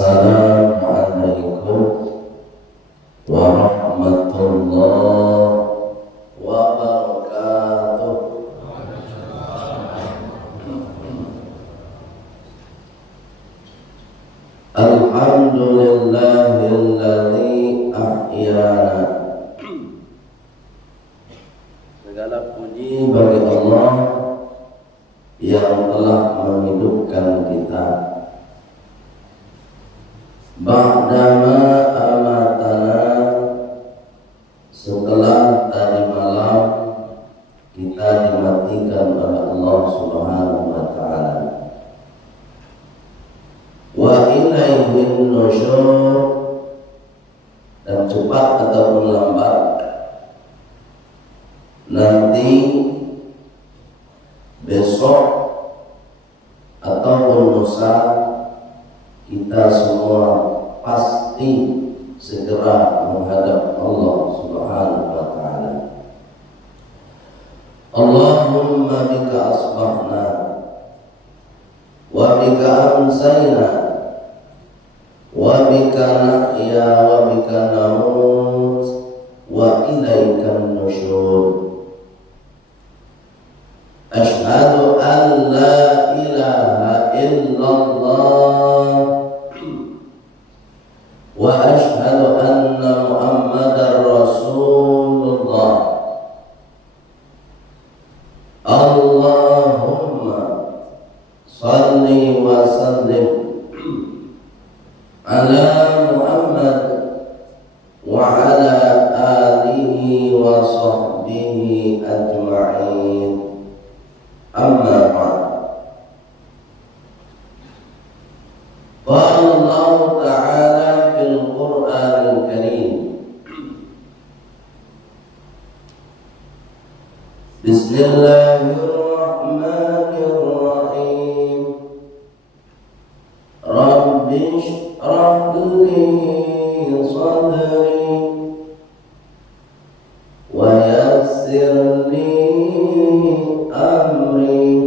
Assalamualaikum warahmatullahi wabarakatuh. Alhamdulillahilladzi ahyana. Segala puji bagi Allah yang telah menghidupkan kita. Ba'dama amatana, setelah tadi malam kita dimatikan oleh Allah Subhanahu wa ta'ala. Wa ilaihin nusyur, dan cepat ataupun lambat nanti besok ataupun lusa kita semua pasti segera menghadap Allah Subhanahu wa ta'ala. Allahumma bika asbahna wa bika amsayna wa bika nahya wa bika namut wa ilaikan nusyur. Asyhadu an la ilaha illallah wa asyhadu anna Muhammadar Rasulullah. Allahumma salli wa sallim ala Muhammad wa ala alihi wa sahbihi ajma'in. Amma ba'd. Qala Allah ta'ala fil Qur'anil Karim. Bismillahirrahmanirrahim. Rabbi shrah li sadri wa yassir li amri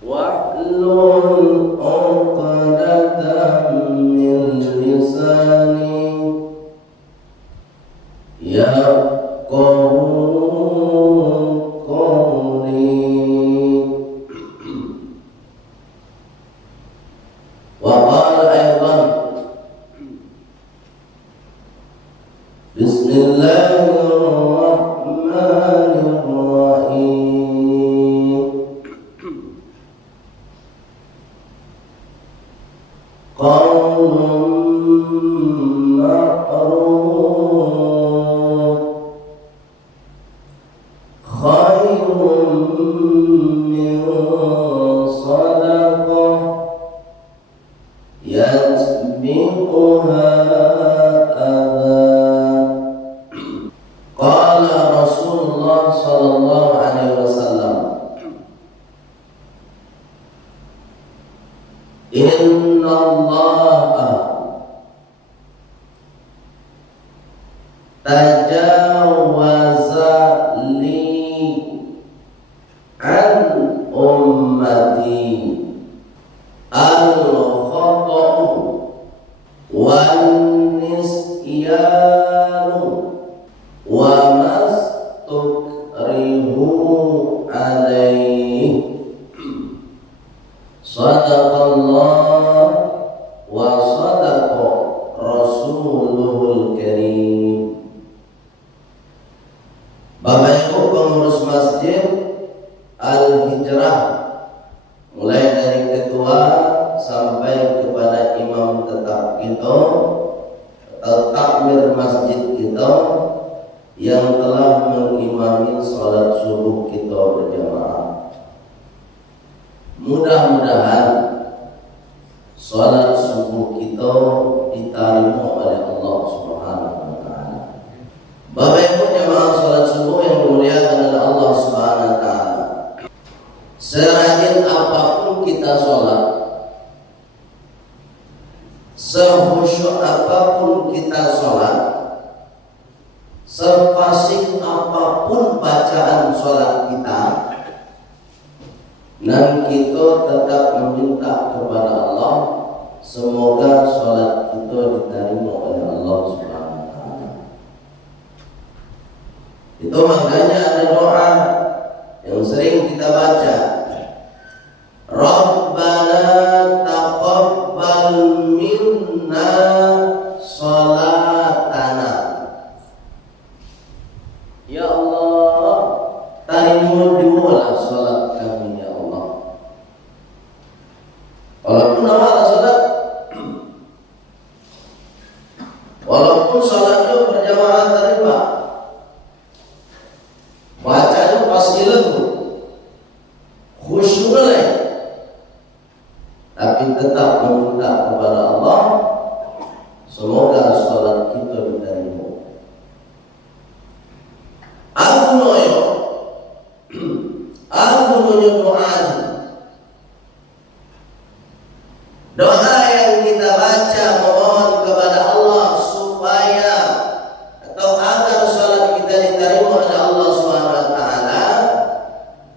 wahlul 'uqdatam min lisani yafqahu qawli. Wa qala aydan Bismillahirrahmanirrahim. Qaulun ma'ruf khairun min sadaqah yatbi'uha adhan. Qala Rasulullah sallallahu alaihi wasallam, inna Allaha tajawaza li an ummati al-khata'u wan nisyanu wa mastukrihu alaihi. Sadaqallah wa sadaqa Rasuluhul Karim. Bapak Ibu pengurus masjid Al-Hijrah, mulai dari ketua sampai kepada imam tetap kita atau takmir masjid kita yang telah mengimami salat subuh kita berjamaah. Mudah-mudahan salat subuh kita diterima oleh Allah Subhanahu wa ta'ala. Bapak Ibu jamaah salat subuh yang dimuliakan oleh Allah Subhanahu wa ta'ala, serajin apapun kita salat, sehusyuk apapun kita salat, sefasih apapun bacaan salat kita, dan kita tetap meminta kepada Allah semoga sholat kita diterima oleh Allah Subhanahu wa taala. Itu makanya ada doa yang sering kita baca. Rabbana taqabbal minna sholatana. Ya Allah, terima jualah sholat kami ya Allah. Walaupun awal sholat, walaupun sholatnya berjamaah terima, bacanya pasti lagu, khusyuk lain, tapi tetap meminta kepada Allah, semoga sholat kita diterima. Aku noyo doa yang kita baca memohon kepada Allah supaya atau agar salat kita diterima oleh Allah Subhanahu wa taala,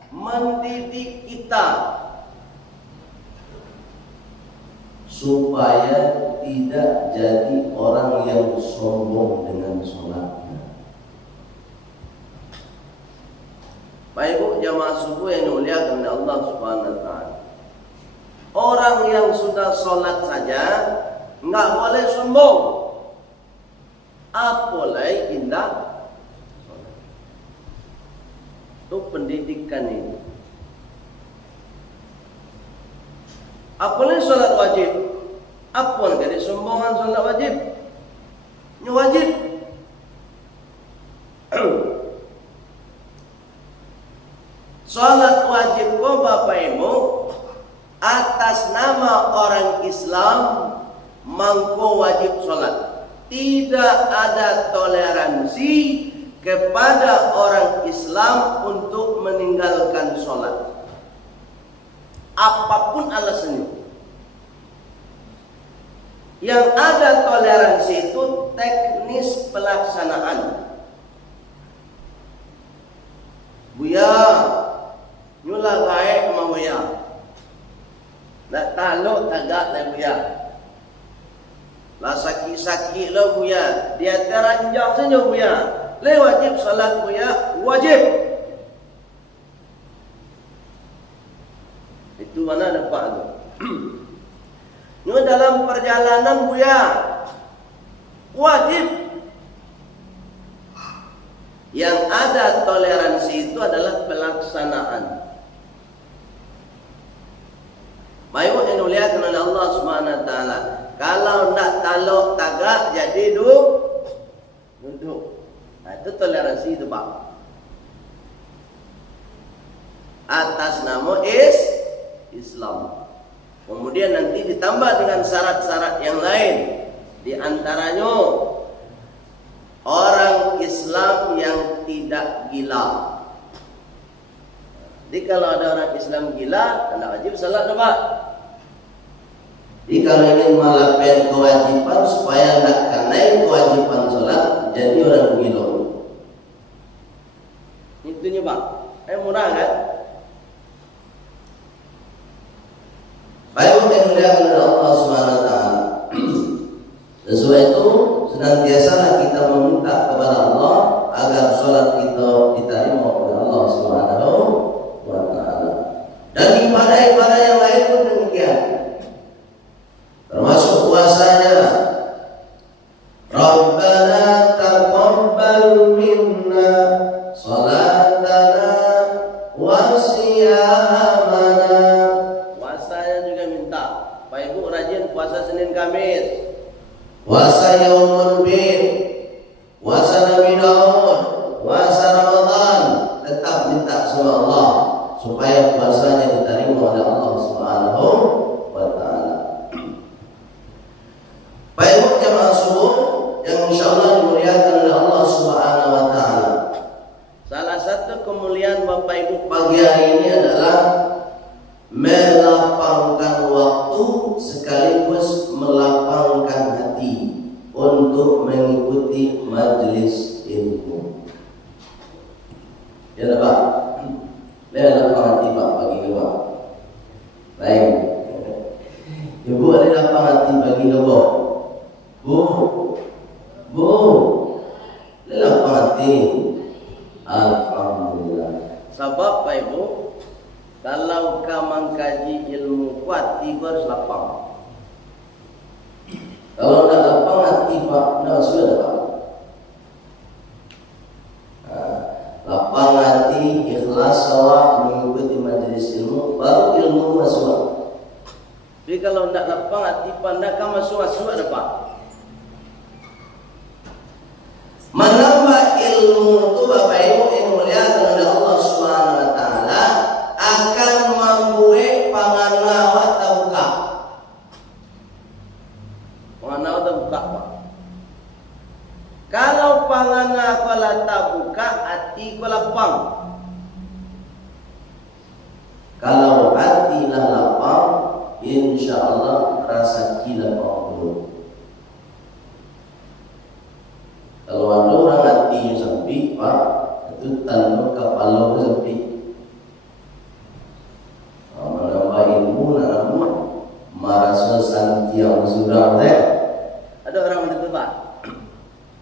mendidik kita supaya tidak jadi orang yang sombong dengan salatnya. Baik Bu, jamaah subuh yang dimuliakan oleh Allah Subhanahu wa taala. Orang yang sudah sholat saja nggak boleh sombong, apalagi indah sholat. Itu pendidikan ini. Apalagi sholat wajib, apa jadi sombongan sholat wajib? Ini wajib. Sholat wajib kok Bapak Ibu atas nama orang Islam mangko wajib sholat. Tidak ada toleransi kepada orang Islam untuk meninggalkan sholat, apapun alasannya. Yang ada toleransi itu teknis pelaksanaan. Buya nyula gaek sama buya, nak taluk tagak lah buya, lah sakit-sakit lah buya, dia teranjang saja buya, le wajib salat buya, wajib. Itu mana dapat tu? Nyo dalam perjalanan buya, wajib. Yang ada toleransi itu adalah pelaksanaan. Baik yang dimuliakan oleh Allah Subhanahu wa taala. Kalau nak taluk tagak jadi duduk. Nah, itu toleransi itu, Pak. Atas nama Islam. Kemudian nanti ditambah dengan syarat-syarat yang lain. Di antaranya orang Islam yang tidak gila. Jadi kalau ada orang Islam gila, tidak wajib salat, Pak. Jadi kalau ingin melakukan kewajiban supaya tidak kena kewajiban salat, jadi orang gila. Itunya, Pak. Murah kan? Baik yang dimuliakan oleh Allah Subhanahu wa taala. Sesuai itu senantiasa kita meminta kepada Allah agar salat kita diterima oleh Allah Subhanahu wa taala. Dan ibadah-ibadah yang lain pun demikian. Termasuk puasanya. Rabbana taqabbal minna salatana wa siyamana. Puasanya juga minta. Pak Ibu rajin puasa Senin Kamis. Puasa Yaumul Bid, puasa Nabi Daud, puasa Ramadan, tetap minta sama Allah supaya puasanya diterima oleh Allah Subhanahu wa taala. Baik jemaah subuh yang insyaallah dimuliakan oleh Allah Subhanahu wa taala. Salah satu kemuliaan Bapak Ibu pagi hari ini adalah melapangkan waktu sekaligus melapangkan hati untuk mengikuti majelis ilmu. Ya Pak, lapangkan hati Pak pagi ini Pak. Baik. Ibu ada lapang hati bagi lebo. Bu, bu, ada lapang hati. Alhamdulillah. Sebab Pak Ibu, kalau kamu mengkaji ilmu kuat, tiba harus lapang. Kalau tidak lapang hati Pak, tidak sudah Pak. Lapang hati, ikhlas sawah mengikuti majelis ilmu, baru ilmu masuk. Jadi kalau tidak lapang hati Pak, tidak masuk ada Pak. Menambah ilmu itu Bapak Ibu yang muliakan oleh Allah Subhanahu wa taala akan membuat panganawa terbuka. Panganawa terbuka Pak. Kalau panganawa kala terbuka, hati kala lapang. Kalau hati lah lapang, insyaallah rasa gila Pak. Kalau ada orang hati sempit Pak, itu tanda kepala sempit. Menambah ilmu, menambah merasa santiang sudah deh. Ada orang begitu Pak?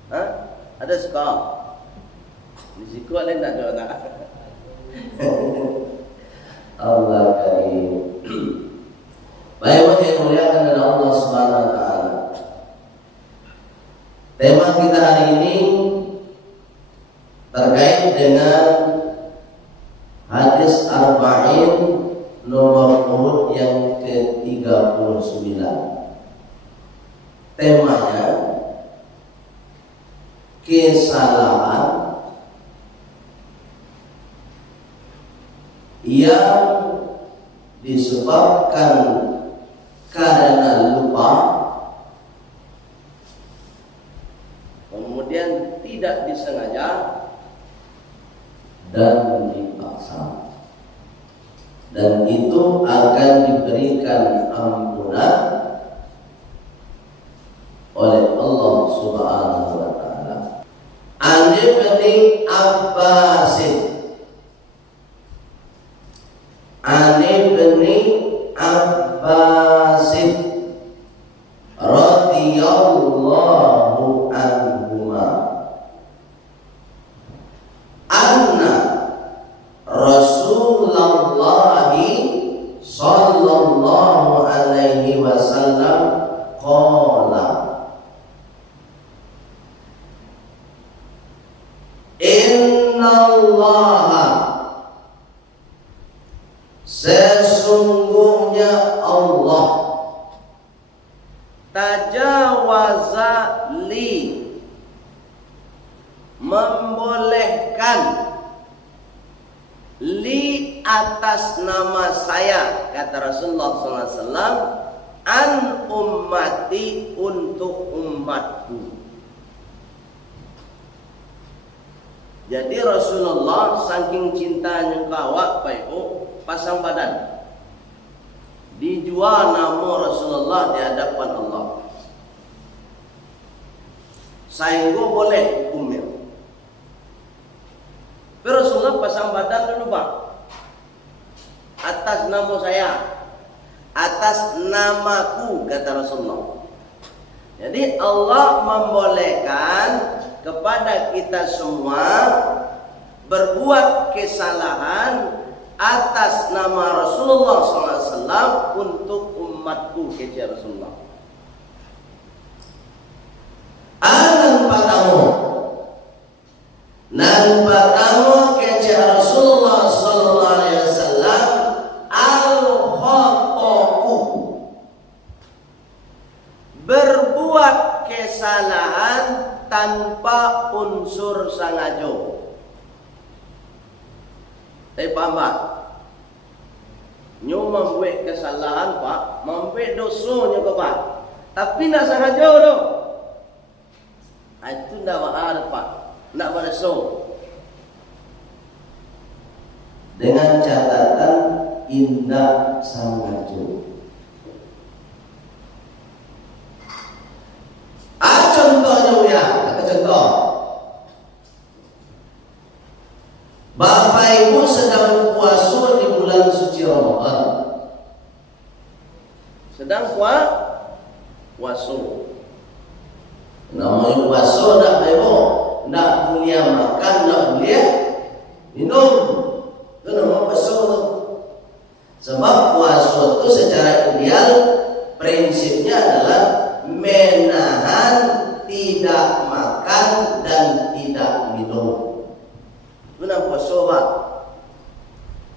Hah? Ada suka? Di situ ada tidak ada nak? Allah karim. Baik yang muliakan oleh Allah Subhanahu wa taala. Tema kita hari ini terkait dengan hadis arba'in nomor urut yang ke-39. Temanya kesalahan yang disebabkan karena lupa, kemudian tidak disengaja dan dipaksa, dan itu akan diberikan ampunan oleh Allah Subhanahu wa taala. An Ibni Abbas, An Ibni Abbas radhiyallahu anhuma anna Rasulullah sallallahu alaihi wasallam qala innallaha, sesungguhnya Allah, tajawaza li, membolehkan, li atas nama saya, kata Rasulullah SAW, an ummati, untuk umatku. Jadi Rasulullah saking cintanya kawak Pak Ibu, pasang badan, dijual nama Rasulullah di hadapan Allah. Saya boleh hukumnya. Tapi Rasulullah pasang badan dulu Pak, atas nama saya, atas namaku, kata Rasulullah. Jadi Allah membolehkan kepada kita semua berbuat kesalahan atas nama Rasulullah SAW untuk umatku, kata Rasulullah. Anan patamu, nan patamu kata Rasulullah SAW, al-khata'u, berbuat kesalahan tanpa unsur sengaja. Tapi paham Pak? Nyo membuat kesalahan Pak, membuat dosanya ke Pak, tapi tidak sengaja loh. Itu tidak ada Pak, tidak berdosa. Dengan catatan indah sengaja. Contohnya ya, contoh. Bapak Ibu sedang puasa di bulan suci Ramadan. sedang puasa. Namanya puasa nak bayo, nak boleh makan, nak boleh minum. Itu nama puasa tu. Sebab puasa itu secara ideal prinsipnya adalah menahan tidak makan dan tidak minum. Itu nama puasa, Pak.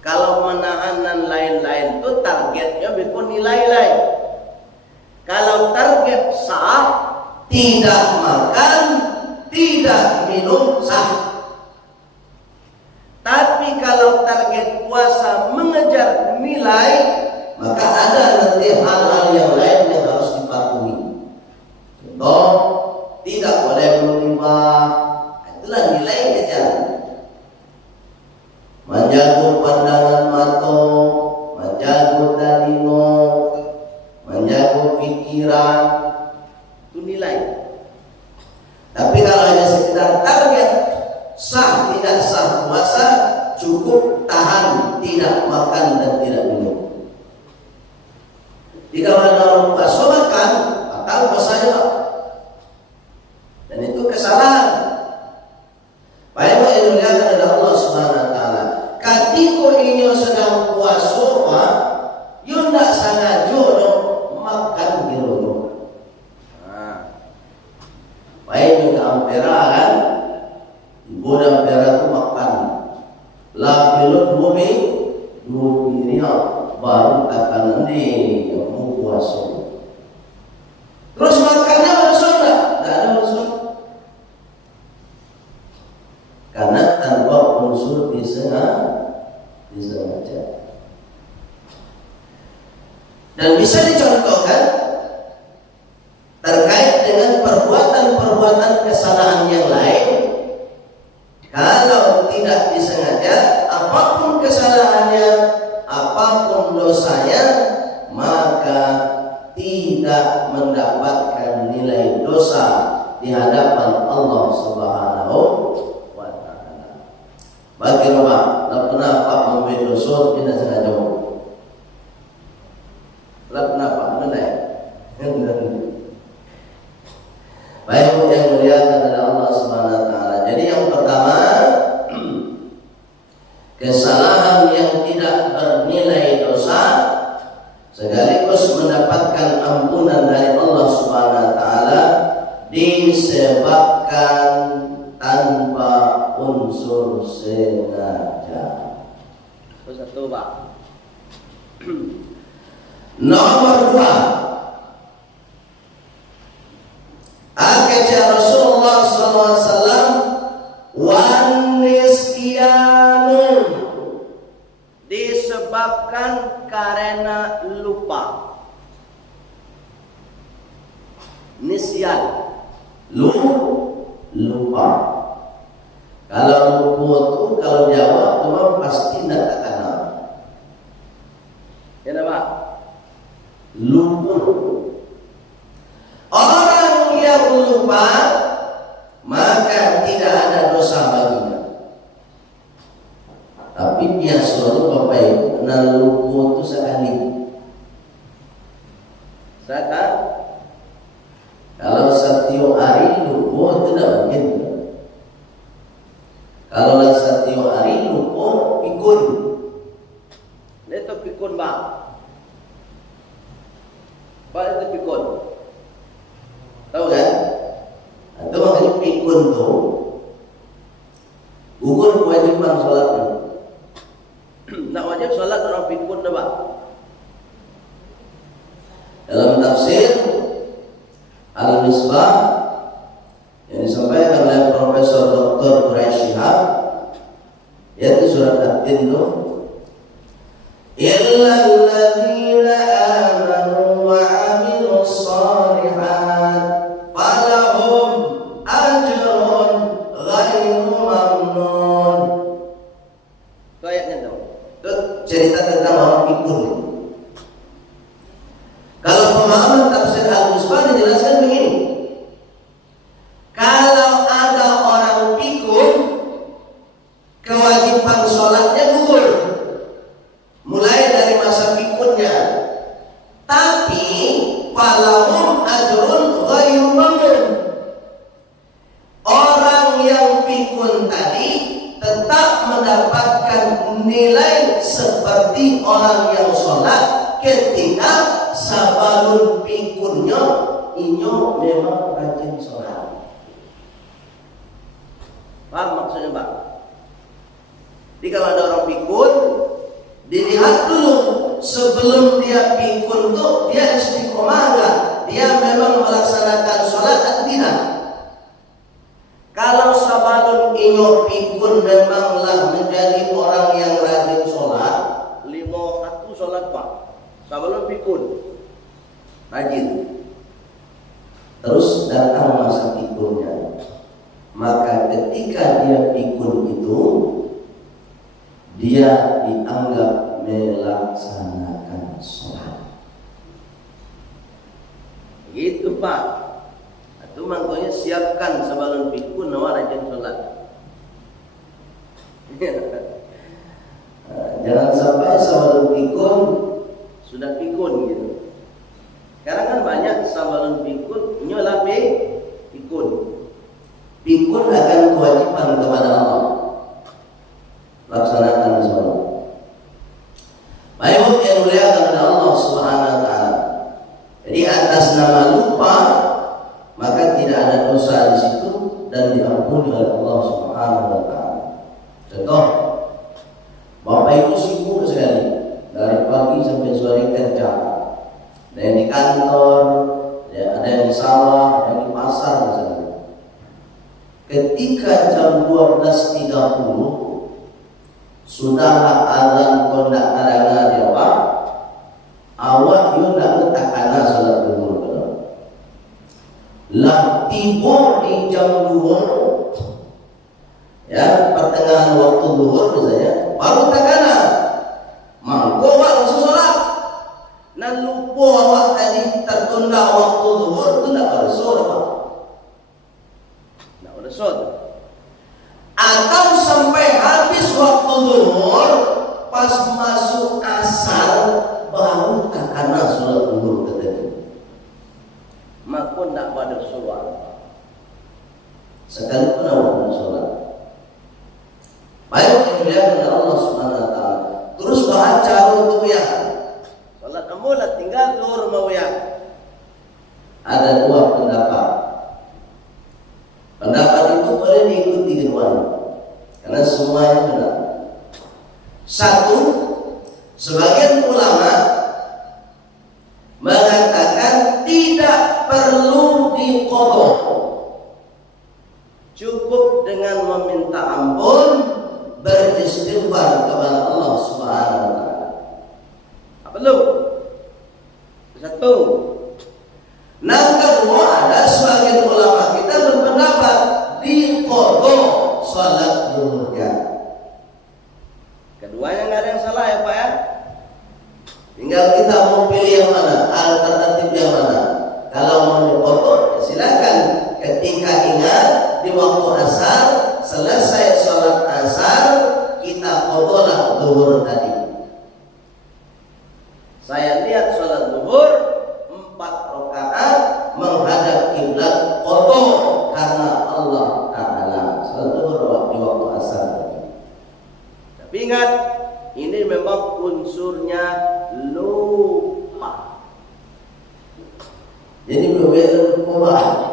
Kalau menahan dan lain-lain itu targetnya bukan nilai-nilai. Kalau target sah, tidak makan, tidak minum sah. Tapi kalau target puasa mengejar nilai, maka ada nanti hal-hal yang lain yang harus dipatuhi. Contoh, tidak boleh bergibah. Itulah nilai kejar. Menjaga pandangan mata, menjaga telinga, menjaga pikiran, itu nilai. Tapi kalau hanya sekedar target sah tidak sah puasa, cukup tahan tidak makan dan tidak minum. Jika ada orang puasa makan, batal puasanya, Pak. Dan itu kesalahan. Baik yang dimuliakan oleh Allah Subhanahu wa taala. Ketika ini sedang puasa, Pak, you tidak sengaja makan gitu. Baik juga ampera kan, ibu dan ampera itu makan. Lapilut bumi, ini baru akan ini mau puasa. Terus makannya ada soda, tidak ada unsur. Karena tanpa unsur disengaja. Dan bisa dicontohkan terkait dengan perbuatan-perbuatan kesalahan yang lain. Kalau tidak disengaja, apapun kesalahannya, apapun dosanya, maka tidak mendapatkan nilai dosa di hadapan Allah Subhanahu wa taala. Bagaimana? Kenapa membuat dosa tidak sengaja? Kenapa? Benar. Baik yang muliakan oleh Allah Subhanahu wa taala. Jadi yang pertama, kesalahan yang tidak bernilai dosa sekaligus mendapatkan ampunan dari Allah Subhanahu wa taala disebabkan tanpa unsur sengaja. Itu satu, Pak. Nomor 2, Rasulullah SAW wanisyanun, disebabkan karena lupa. Nisyan, lupa. Kalau lupa itu kalau Jawa cuma pasti tidak kenal. Ya, Pak. Lupa. Orang yang lupa maka tidak ada dosa baginya. Tapi dia selalu Bapak Ibu kenal lupa itu sekali. Kalau setiap hari lupa tidak begitu. Kalau setiap hari lupa pikun. Itu pikun, Pak. Pak, itu pikun. Tahu kan? Itu makanya pikun tuh gugur kewajiban sholatnya. Nak wajib sholat orang pikun dah, Pak. Dalam tafsir Al-Misbah yang disampaikan oleh Profesor Dr. Quraisy Shihab, yaitu surat At-Tin itu, illal ladzina amanu wa 'amilus shalihat falahum ajrun falahum ajrun ghairu mamnun. Orang yang pikun tadi tetap mendapatkan nilai seperti orang yang sholat ketika sabalun pikunnya inyo memang rajin sholat. Paham maksudnya, Pak? Jadi kalau ada orang pikun, dilihat dulu sebelum dia pikun tuh dia istiqomah enggak? Dia memang melaksanakan sholat atau tidak? Kalau sabalun inyo pikun memanglah menjadi orang yang rajin sholat, 51 sholat, Pak. Sebelum pikun rajin. Terus datang masa pikunnya, maka ketika dia pikun itu dia dianggap melaksanakan sholat. gitu, Pak. Itu makanya siapkan sebelum pikun nawa rajin sholat. Jangan sampai sebelum pikun Sudah pikun gitu. Sekarang kan banyak sebelum pikun nyolah pikun. pikun akan kewajiban kepada Allah. Laksanakan sholat. Baik yang dimuliakan oleh Allah Subhanahu wa taala. Jadi atas nama lupa maka tidak ada dosa di situ dan diampuni oleh Allah Subhanahu wa taala. Contoh, Bapak Ibu sibuk sekali dari pagi sampai sore kerja. Ada yang di kantor, ada yang di sawah, ada yang di pasar misalnya. Ketika jam 12.30 sudahlah azan kondak karanga Jawa, awak yuk nak letakkan salat zuhur. Lah tiba di jam 2 ya, pertengahan waktu zuhur misalnya, baru takana mangko awak langsung sholat. Nan lupa awak tadi tertunda waktu zuhur itu tidak bersul, Pak. Tidak bersul. Atau sampai habis waktu zuhur, pas masuk asar baru takana sholat zuhur katanya. Maka tidak pada sholat. Sekalipun awak tidak sholat. Baik yang dimuliakan oleh Allah Subhanahu wa taala. Terus baca untuk ya. Sholat amulah tinggal zuhur mau ya. Ada dua pendapat. Pendapat itu boleh diikuti keduanya, karena semuanya benar. Satu, sebagian ulama mengatakan tidak perlu diqadha. Cukup dengan meminta ampun, beristighfar kepada Allah Subhanahu wa taala. Apa lu? Satu. Nah, kedua ada sebagian ulama kita berpendapat diqadha salat zuhurnya. Keduanya nggak ada yang salah ya, Pak ya. Tinggal kita mau pilih yang mana, alternatif yang mana. Kalau mau diqadha silakan. Ketika ingat di waktu asar, selesai sholat asar, kita qadhalah zuhur tadi. Saya lihat sholat zuhur 4 Rakaat menghadap kiblat qadha karena Allah Taala. Sholat zuhur di waktu asar. Tapi ingat, ini memang unsurnya lupa. Jadi berbeda lupa.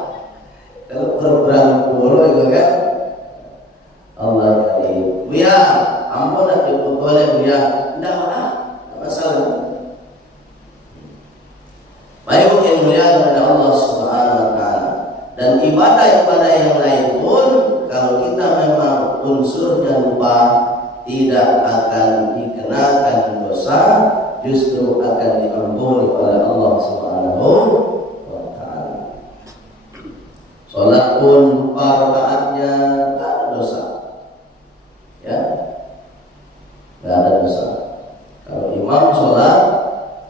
Kalau program puluh itu kan Allah jadi buya ampun nak boleh buya tidak masalah. Baik yang mulia kepada Allah Subhanahu wa taala. Dan ibadah-ibadah yang lain pun kalau kita memang unsurnya lupa tidak akan dikenakan dosa, justru akan diampuni oleh Allah Subhanahu wa taala. Salat pun rakaatnya tak ada dosa. Ya. Tidak ada dosa. Kalau imam salat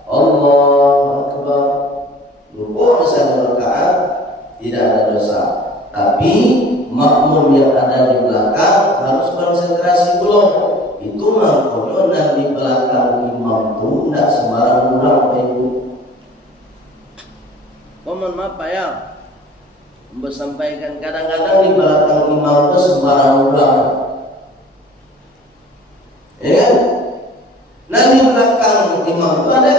Allahu Akbar, rukuk misalnya rakaat, tidak ada dosa. Tapi makmum yang ada di belakang harus konsentrasi belum. Itu makmumnya dan di belakang imam itu tidak sembarang Mohon maaf Pak ya, sampaikan Kadang-kadang di belakang imam itu sembarang ulama, ya kan? Nah di belakang imam itu ada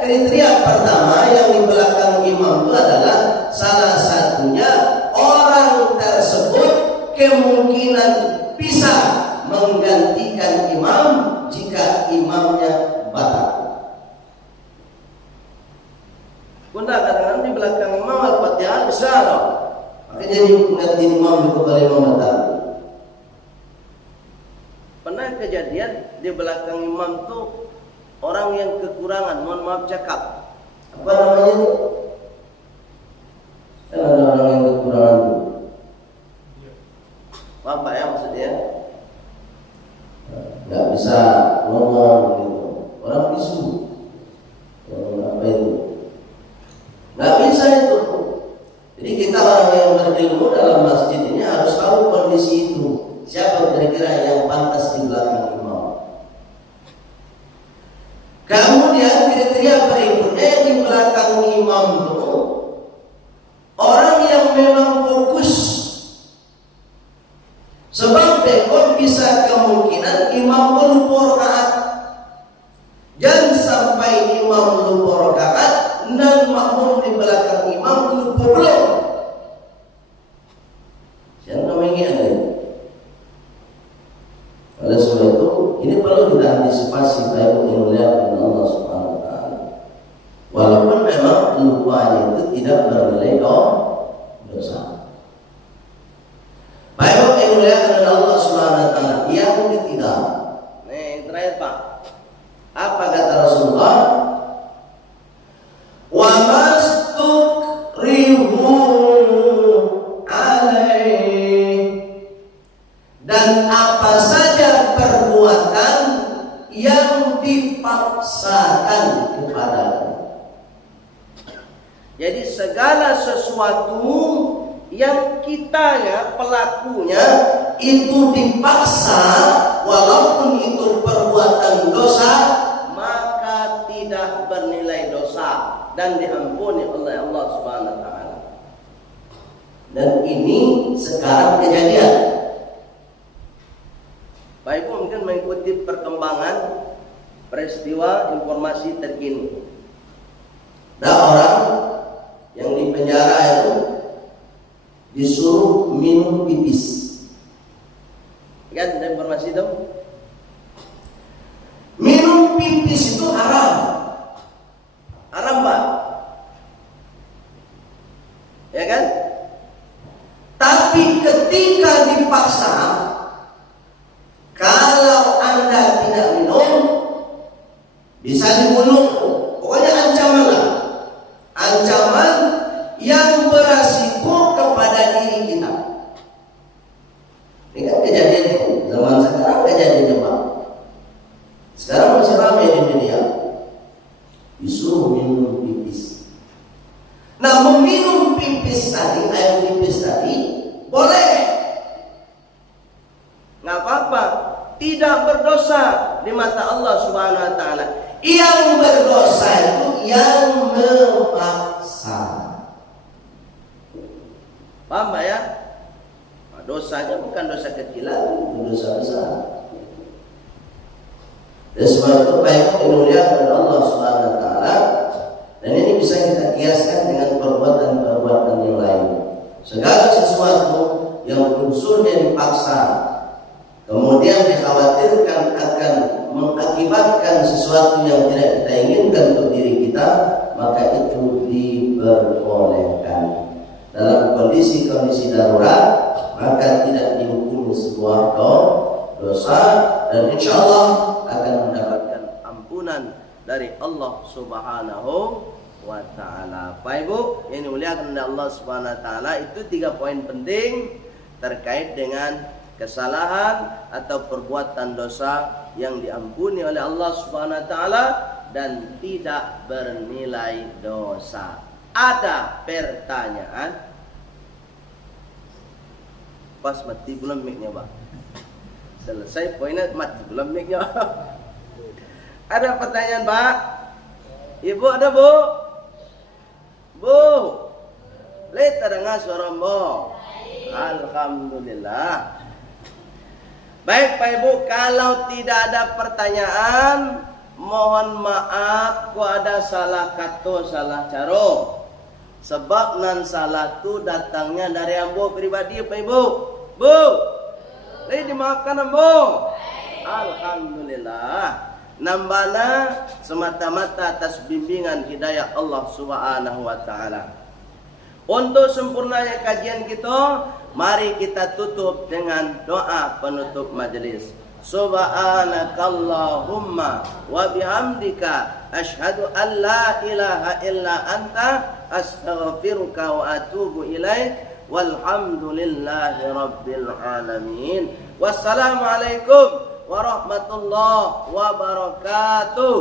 kriteria pertama yang di belakang imam itu adalah salah satunya orang tersebut kemungkinan bisa menggantikan imam jika imamnya batal. Bunda kadang-kadang di belakang imam Al-Fatihah bisa loh. Makanya jadi mengganti imam itu kalau imam batal. Pernah kejadian di belakang imam tuh orang yang kekurangan, mohon maaf cakap. Apa namanya itu? Kan ada orang yang kekurangan itu. Bapak ya maksudnya? Nggak bisa ngomong gitu. Orang bisu. Apa itu? Nggak bisa itu. Jadi kita orang yang berilmu dalam masjid ini harus tahu kondisi itu. Siapa kira-kira yang pantas di belakang imam. Kemudian kriteria berikutnya yang di belakang imam itu orang yang memang fokus. Sebab bekor bisa kemungkinan imam lupa rakaat. Jangan sampai imam lupa rakaat dan makmum di belakang imam lupa belum. Siapa namanya ada? Oleh sebab itu, ini perlu kita antisipasi baik yang mulia dengan Allah Subhanahu wa taala. Walaupun memang lupanya itu tidak bernilai dosa. Baik yang mulia dengan Allah Subhanahu wa taala. Yang ketiga, Nih, terakhir Pak. apa kata Rasulullah? Wa mastukrihu alaih, dan apa saja perbuatan yang dipaksakan kepadanya. Jadi segala sesuatu yang kitanya, pelakunya Itu dipaksa walaupun itu perbuatan dosa, maka tidak bernilai dosa dan diampuni oleh Allah Subhanahu wa taala. dan ini sekarang kejadian. Baik Ibu mungkin mengikuti perkembangan peristiwa informasi terkini. Ada orang yang di penjara itu disuruh minum pipis. Kan ada informasi itu? Minum pipis itu haram. Haram Pak. Ya kan? Tapi ketika dipaksa, kalau Anda tidak minum, bisa dibunuh. Pokoknya ancaman lah. Ancaman yang beresiko kepada diri kita. Ini kan kejadian itu. Zaman sekarang kejadiannya Pak. Sekarang masih ramai di media. Disuruh minum pipis. Nah, meminum pipis tadi, air pipis tadi, boleh. Nggak apa-apa. Tidak berdosa di mata Allah Subhanahu wa taala. Yang berdosa itu yang memaksa. Paham Pak ya? Nah, dosanya bukan dosa kecil lagi, Itu dosa besar. Dan sebab itu baik mulia kepada Allah Subhanahu wa taala, dan ini bisa kita kiaskan dengan perbuatan-perbuatan yang lain. Segala sesuatu yang unsurnya dipaksa, kemudian dikhawatirkan akan mengakibatkan sesuatu yang tidak kita inginkan untuk diri kita, maka itu diperbolehkan. Dalam kondisi-kondisi darurat, maka tidak dihukumi sebuah dosa, dan insya Allah akan mendapatkan ampunan dari Allah Subhanahu wa taala. Baik Ibu, yang dimuliakan oleh Allah Subhanahu wa taala, itu 3 poin penting terkait dengan kesalahan atau perbuatan dosa yang diampuni oleh Allah Subhanahu wa taala dan tidak bernilai dosa. Ada pertanyaan? Pas mati belum mic-nya, Pak. Selesai poinnya mati belum mic-nya. Ada pertanyaan, Pak? Ibu ada bu? Bu, lihat terdengar suara bu. Alhamdulillah. Baik Pak Ibu, kalau tidak ada pertanyaan, mohon maaf ku ada salah kata, salah cara. Sebab nan salah tu datangnya dari ambo pribadi Pak Ibu. Bu, ini dimaafkan ambo. Alhamdulillah. Nambana semata-mata atas bimbingan hidayah Allah Subhanahu wa taala. Untuk sempurnanya kajian kita, mari kita tutup dengan doa penutup majelis. Subhanakallahumma wa bihamdika asyhadu an la ilaha illa anta astaghfiruka wa atubu ilaik. Walhamdulillahi rabbil alamin. Wassalamualaikum warahmatullahi wabarakatuh.